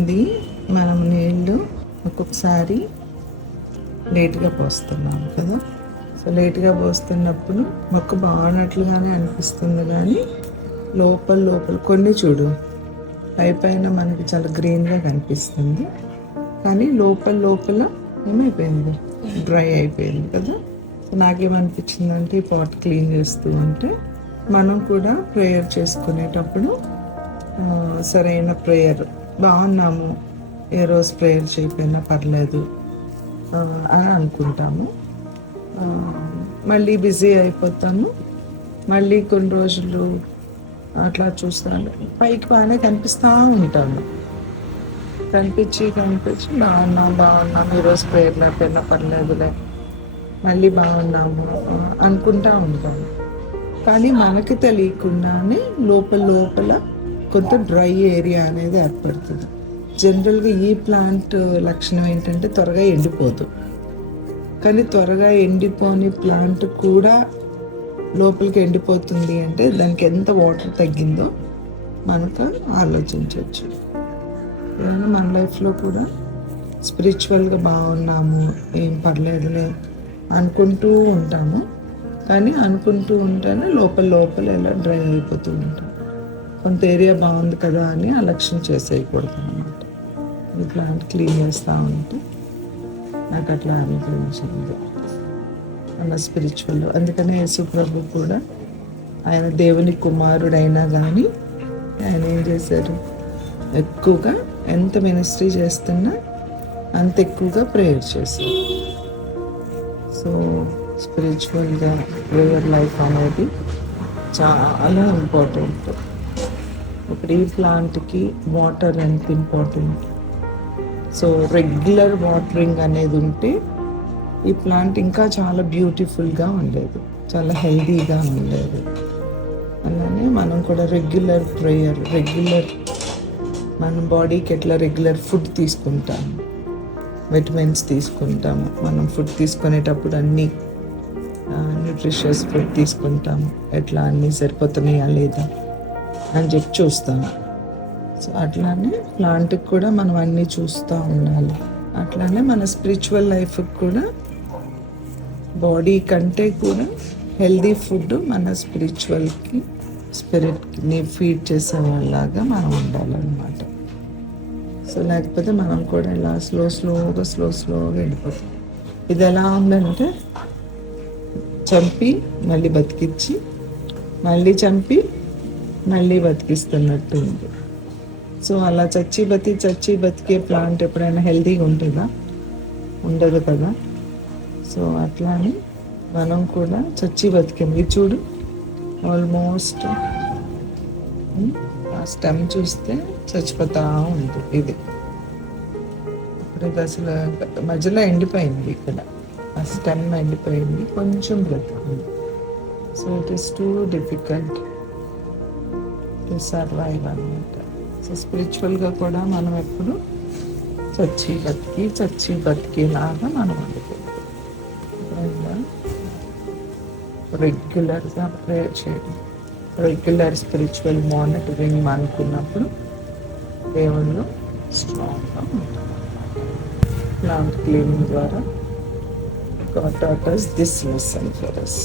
ఇది మనం నీళ్ళు ఒక్కొక్కసారి లేట్గా పోస్తున్నాము కదా. సో లేట్గా పోస్తున్నప్పుడు మొక్క బాగున్నట్లుగానే అనిపిస్తుంది, కానీ లోపల కొన్ని చూడు పైన మనకి చాలా గ్రీన్గా కనిపిస్తుంది, కానీ లోపల ఏమైపోయింది, డ్రై అయిపోయింది కదా. సో నాకేమనిపించిందంటే ఈ పాట్ క్లీన్ చేస్తూ ఉంటే మనం కూడా ప్రేయర్ చేసుకునేటప్పుడు సరైన ప్రేయర్, బాగున్నాము ఏ రోజు ప్రేయర్ చేయకపోయినా పర్లేదు అని అనుకుంటాము. మళ్ళీ బిజీ అయిపోతాము, మళ్ళీ కొన్ని రోజులు అట్లా చూస్తాను పైకి బాగానే కనిపిస్తూ ఉంటాము, కనిపించి బాగున్నాం ఈరోజు ప్రేయర్ లేకపోయినా పర్లేదులే మళ్ళీ బాగున్నాము అనుకుంటా ఉంటాము. కానీ మనకి తెలియకుండానే లోపల కొంత డ్రై ఏరియా అనేది ఏర్పడుతుంది. జనరల్గా ఈ ప్లాంట్ లక్షణం ఏంటంటే త్వరగా ఎండిపోదు, కానీ త్వరగా ఎండిపోని ప్లాంట్ కూడా లోపలికి ఎండిపోతుంది అంటే దానికి ఎంత వాటర్ తగ్గిందో మనకు ఆలోచించవచ్చు. ఏదైనా మన లైఫ్లో కూడా స్పిరిచువల్గా బాగున్నాము ఏం పర్లేదులే అనుకుంటూ ఉంటాము, కానీ అనుకుంటూ ఉంటేనే లోపల ఎలా డ్రై అయిపోతూ ఉంటాం. కొంత ఏరియా బాగుంది కదా అని అలక్ష్యం చేసేయకూడదు అనమాట. ఈ ప్లాంట్ క్లీన్ చేస్తూ ఉంటే నాకు అట్లా అనిపించింది మన స్పిరిచువల్. అందుకనే యేసు ప్రభు కూడా ఆయన దేవుని కుమారుడైనా కానీ ఆయన ఏం చేశారు, ఎక్కువగా ఎంత మినిస్ట్రీ చేస్తున్నా అంత ఎక్కువగా ప్రేయర్ చేశారు. సో స్పిరిచువల్గా ప్రేయర్ లైఫ్ అనేది చాలా ఇంపార్టెంట్. ఇప్పుడు ఈ ప్లాంట్కి వాటర్ ఎంత ఇంపార్టెంట్. సో రెగ్యులర్ వాటరింగ్ అనేది ఉంటే ఈ ప్లాంట్ ఇంకా చాలా బ్యూటిఫుల్గా ఉండేది, చాలా హెల్దీగా ఉండేది. అలానే మనం కూడా రెగ్యులర్ ప్రేయర్, మన బాడీకి ఎట్లా రెగ్యులర్ ఫుడ్ తీసుకుంటాము, విటమిన్స్ తీసుకుంటాము, మనం ఫుడ్ తీసుకునేటప్పుడు అన్నీ న్యూట్రిషియస్ ఫుడ్ తీసుకుంటాము, ఎట్లా అన్నీ సరిపోతున్నాయా లేదా అని చెప్పి చూస్తాము. సో అట్లానే ప్లాంట్కి కూడా మనం అన్నీ చూస్తూ ఉండాలి. అట్లానే మన స్పిరిచువల్ లైఫ్కి కూడా బాడీ కంటే కూడా హెల్దీ ఫుడ్ మన స్పిరిట్ని ఫీడ్ చేసే వాళ్ళలాగా మనం ఉండాలన్నమాట. సో లేకపోతే మనం కూడా ఇలా స్లోగా వెళ్ళిపోతాం. ఇది ఎలా ఉందంటే చంపి మళ్ళీ బతికించి, మళ్ళీ చంపి మళ్ళీ బతికిస్తున్నట్టు ఉంది. సో అలా చచ్చి బతికే ప్లాంట్ ఎప్పుడైనా హెల్తీగా ఉంటుందా? ఉండదు కదా. సో అట్లానే మనం కూడా చచ్చి బతికాం. ఇది చూడు, ఆల్మోస్ట్ ఆ స్టెమ్ చూస్తే చచ్చిపోతా ఉంది. ఇది ఇప్పుడు ఇది అసలు మధ్యలో ఎండిపోయింది, ఇక్కడ ఆ స్టెమ్ ఎండిపోయింది, కొంచెం బ్రతుకుంది. So it is too difficult to survive అన్నమాట. సో స్పిరిచువల్గా కూడా మనం ఎప్పుడు చచ్చి బతికేలాగా మనం అనుకోవాలి. రెగ్యులర్గా ప్రేయర్ చేయడం, రెగ్యులర్ స్పిరిచువల్ మానిటరింగ్ అనుకున్నప్పుడు దేవుళ్ళు స్ట్రాంగ్గా ఉంటారు. ప్లాంట్ క్లీనింగ్ ద్వారా God taught us this lesson for us.